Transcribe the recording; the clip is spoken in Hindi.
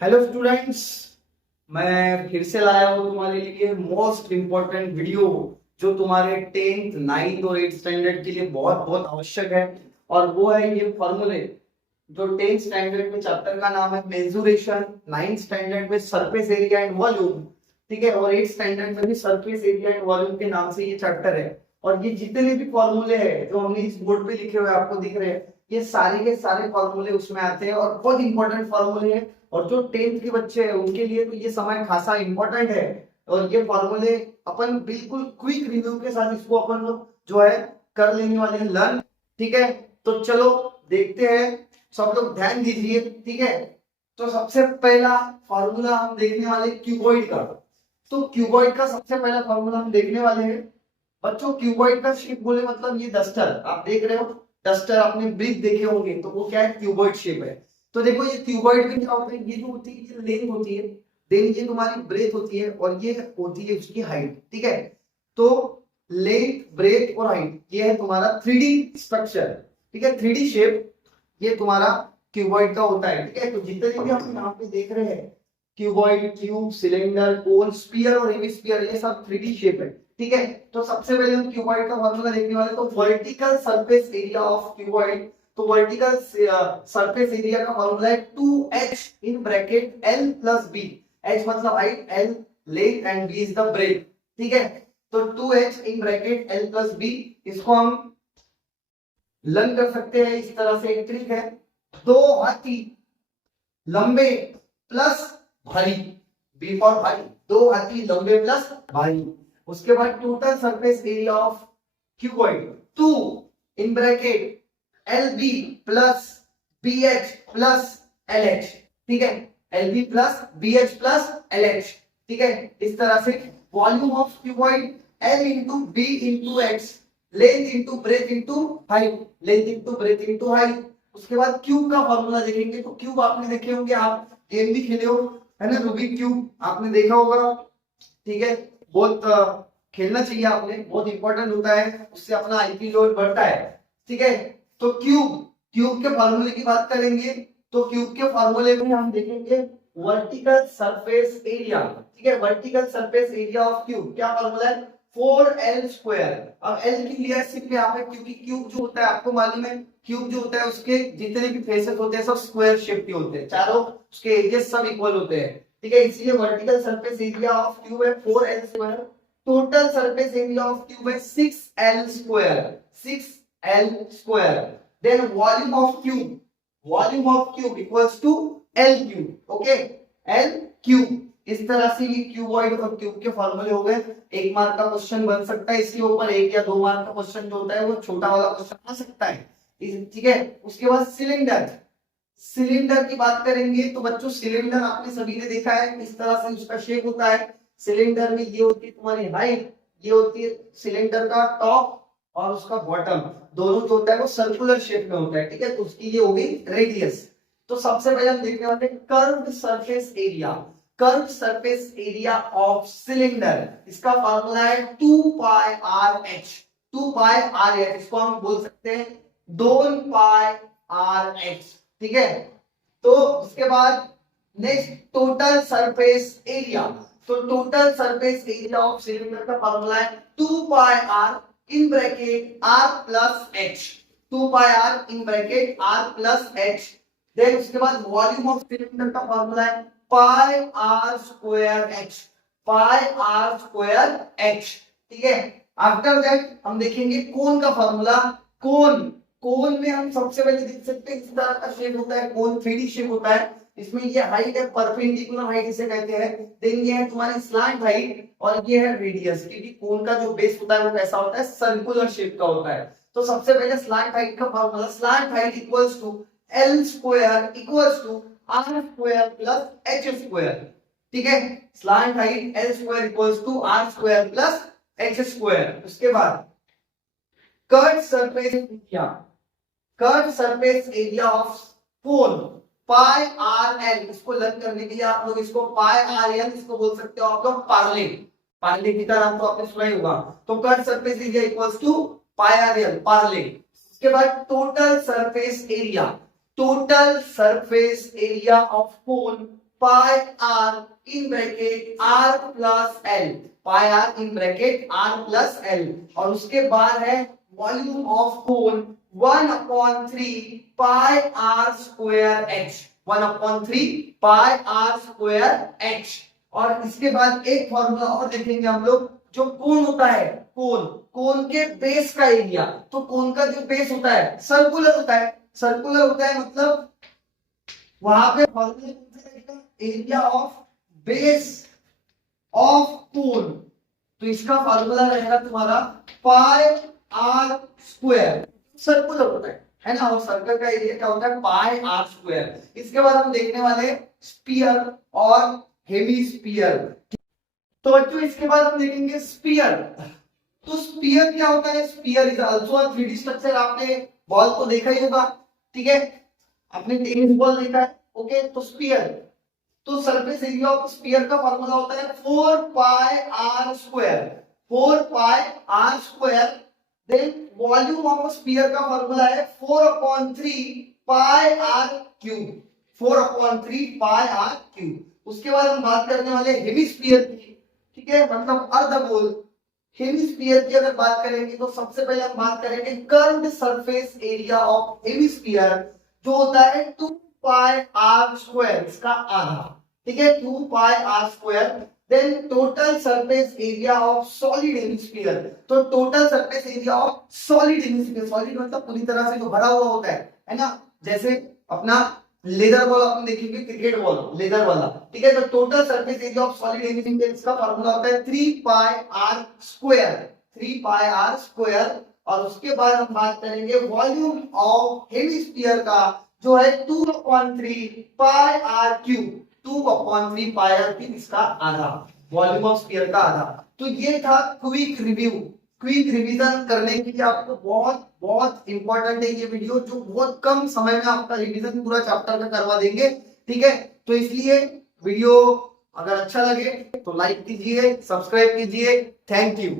हेलो स्टूडेंट्स, मैं फिर से लाया हूँ तुम्हारे लिए मोस्ट इम्पोर्टेंट वीडियो जो तुम्हारे टेंथ नाइन्थ और एट्थ स्टैंडर्ड के लिए बहुत बहुत आवश्यक है। और वो है ये फॉर्मूले जो टेंथ स्टैंडर्ड में चैप्टर का नाम है मेंसुरेशन, नाइन्थ स्टैंडर्ड में सरफेस एरिया एंड वॉल्यूम, ठीक है, और एट्थ स्टैंडर्ड में भी सरफेस एरिया एंड वॉल्यूम के नाम से ये चैप्टर है। और ये जितने भी फॉर्मूले हैं जो हमने इस बोर्ड पे लिखे हुए आपको दिख रहे हैं, ये सारे के सारे फॉर्मूले उसमें आते हैं और बहुत इंपॉर्टेंट फॉर्मूले हैं। और जो टेंथ के बच्चे हैं उनके लिए तो ये समय खासा इंपॉर्टेंट है। और ये फॉर्मूले अपन बिल्कुल क्विक रिव्यू के साथ इसको अपन लोग जो है कर लेने वाले हैं लर्न, ठीक है। तो चलो देखते हैं, सब लोग ध्यान दीजिए, ठीक है। तो सबसे पहला फॉर्मूला हम देखने वाले क्यूबॉइड का। तो क्यूबॉइड का सबसे पहला फॉर्मूला हम देखने वाले हैं बच्चों। क्यूबॉइड का शेप बोले मतलब ये डस्टर आप देख रहे हो, डस्टर आपने ब्रिक देखे होंगे, तो वो क्या है, क्यूबॉइड शेप है। तो देखो ये क्यूबॉइड में क्या होता है, ये जो होती है ये लेंथ होती है, देन ये तुम्हारी ब्रेथ होती है और ये होती है उसकी हाइट, ठीक है। तो लेंथ, ब्रेथ और हाइट ये है तुम्हारा 3D स्ट्रक्चर, ठीक है, 3D शेप ये तुम्हारा क्यूबॉइड का होता है, ठीक है। तो जितने भी हम यहाँ पे देख रहे हैं क्यूबॉइड, क्यूब, सिलेंडर, कोन, स्फीयर और हेमिस्फीयर, ये सब 3D शेप है, ठीक है। तो सबसे पहले हम क्यूबॉइड का फॉर्मूला देखने वाले, तो vertical surface area of cuboid. तो वर्टिकल सरफेस एरिया का फॉर्मूला है 2h in bracket l plus b। h मतलब height, l length and b is the breadth, ठीक है। तो 2h in bracket l plus b, इसको हम लर्न कर सकते हैं इस तरह से। एक ट्रिक है, दो हाथी लंबे प्लस भारी, बी फॉर भारी, दो हाथी लंबे प्लस भारी। उसके बाद total surface area of cuboid 2 in bracket L B plus B H plus L H, ठीक है, L B plus B H plus L H, ठीक है। इस तरह से volume of cuboid L into B into X, length into breadth into height, length into breadth into height. उसके बाद क्यूब का फॉर्मूला देखेंगे, तो क्यूब आपने देखे होंगे, आप गेम भी खेले हो, है ना, रूबिक क्यूब आपने देखा होगा, ठीक है। बहुत खेलना चाहिए आपने, बहुत इंपॉर्टेंट होता है, उससे अपना आईक्यू लेवल बढ़ता है, ठीक है। तो क्यूब, क्यूब के फॉर्मूले की बात करेंगे, तो क्यूब के फॉर्मूले में हम देखेंगे वर्टिकल सरफेस एरिया, ठीक है, vertical surface area of cube क्या फॉर्मूला है, 4l स्क्वायर। अब l की लिया सिर्फ यहाँ पे, क्योंकि क्यूब जो होता है आपको मालूम है, क्यूब जो होता है उसके जितने भी फेसेस होते हैं सब स्क्वायर शेप के होते हैं, चारों उसके एजेस सब इक्वल होते हैं, ठीक है। इसलिए vertical surface area of cube है 4l square. Total surface area of cube है 6l square, 6l square. Then volume of cube, volume of cube equals to l cube, okay, l cube. इस तरह से ये क्यूबॉइड और क्यूब के फॉर्मूले हो गए। एक मार्क का क्वेश्चन बन सकता है इसके ऊपर, एक या दो मार्क का क्वेश्चन जो होता है वो छोटा वाला क्वेश्चन आ सकता है, ठीक है। उसके बाद सिलेंडर, सिलेंडर की बात करेंगे, तो बच्चों सिलेंडर आपने सभी ने देखा है इस तरह से उसका शेप होता है। सिलेंडर में ये होती है तुम्हारी हाइट, ये होती है सिलेंडर का टॉप और उसका बॉटम, दोनों जो होता है वो सर्कुलर शेप में होता है, ठीक है। तो उसकी ये होगी रेडियस। तो सबसे पहले हम देखने वाले हैं curved surface area, curved surface area of cylinder. इसका फार्मूला है 2 pi R H, 2 pi R H, इसको हम बोल सकते हैं 2 पाई आर एच, ठीक है। तो उसके बाद नेक्स्ट टोटल सरफेस एरिया, तो total surface area of cylinder का फार्मूला है 2 pi R in bracket R plus H, 2 pi R in bracket R plus H. Then उसके बाद वॉल्यूम ऑफ सिलेंडर का फार्मूला है pi R square H, pi R square H, ठीक है। आफ्टर दैट हम देखेंगे कोन का फार्मूला, कोन, कोन में हम सबसे पहले देख सकते हैं इस तरह का शेप होता है, कोन 3D शेप होता है। इसमें ये हाइट है, परपेंडिकुलर हाइट इसे कहते हैं। देन ये है तुम्हारी स्लैंट हाइट और ये है रेडियस, क्योंकि कोन का जो बेस होता है वो कैसा होता है, सर्कुलर शेप का होता है। तो सबसे पहले स्लैंट हाइट का formula, slant height equals to l square equals to r square plus h square, ठीक है। Slant height l square equals to r square plus h square. उसके बाद curved surface area, curve surface area of cone pi R L, इसको लर्न करने के लिए आप लोग इसको पाई आर एल इसको बोल सकते हो आप लोग पार्ले, पार्ले की तरह तो आपने सुना ही होगा। तो curve surface area equals to pi R L, Parle. उसके बाद total surface area, total surface area of cone pi R in bracket R plus L, pi R in bracket R plus L, और उसके बाद है volume of cone 1/3 pi R square H, 1/3 pi R square H. और इसके बाद एक फॉर्मूला और देखेंगे हम लोग, जो कोन होता है, कोन, कोन के बेस का एरिया, तो कोन का जो बेस होता है सर्कुलर होता है, सर्कुलर होता है, मतलब वहां पे फॉर्मूला लगेगा area of base of cone, तो इसका फॉर्मूला रहेगा तुम्हारा पाई आर स्क्वायर, सर्कुलर होता है ना, और सर्कल का एरिया क्या होता है, पाई आर स्क्वायर। इसके बाद हम देखने वाले स्पीयर और हेमिस्फीयर। तो बच्चों इसके बाद हम देखेंगे स्पीयर। तो स्पीयर क्या होता है, sphere is also a 3D structure. आपने बॉल को देखा ही होगा, ठीक है, आपने टेनिस बॉल देखा है, ओके। तो स्पीयर, तो सरफेस एरिया ऑफ स्पीयर का फार्मूला होता है 4 pi R square, 4 pi R square. Then volume of sphere का फार्मूला है 4/3 pi R cube, 4/3 pi R cube. उसके बाद हम बात करने वाले हेमिस्फीयर की, ठीक है, मतलब अर्धगोल। हेमिस्फीयर की अगर बात करेंगे तो सबसे पहले हम बात करेंगे curved surface area of hemisphere, जो होता है 2 पाई आर स्क्वायर, इसका आधा, ठीक है, 2 pi R square. Then total surface area of solid hemisphere, तो total surface area of solid hemisphere, solid मतलब पूरी तरह से जो भरा हुआ होता है ना, जैसे अपना लेदर बॉल अपन देखेंगे, क्रिकेट बॉल लेदर वाला, ठीक है। तो total surface area of solid hemisphere, इसका फार्मूला होता है 3 pi R square, 3 pi R square. और उसके बाद हम बात करेंगे वॉल्यूम ऑफ हेमिस्फीयर का, जो है 2/3 pi R cube, 2/3 pi R cube, इसका आधा, वॉल्यूम ऑफ स्फीयर का आधा। तो ये था क्विक रिव्यू, क्विक रिवीजन करने के लिए आपको बहुत बहुत इंपॉर्टेंट है ये वीडियो, जो बहुत कम समय में आपका रिवीजन पूरा चैप्टर का करवा देंगे, ठीक है। तो इसलिए वीडियो अगर अच्छा लगे तो लाइक कीजिए, सब्सक्राइब कीजिए। Thank you.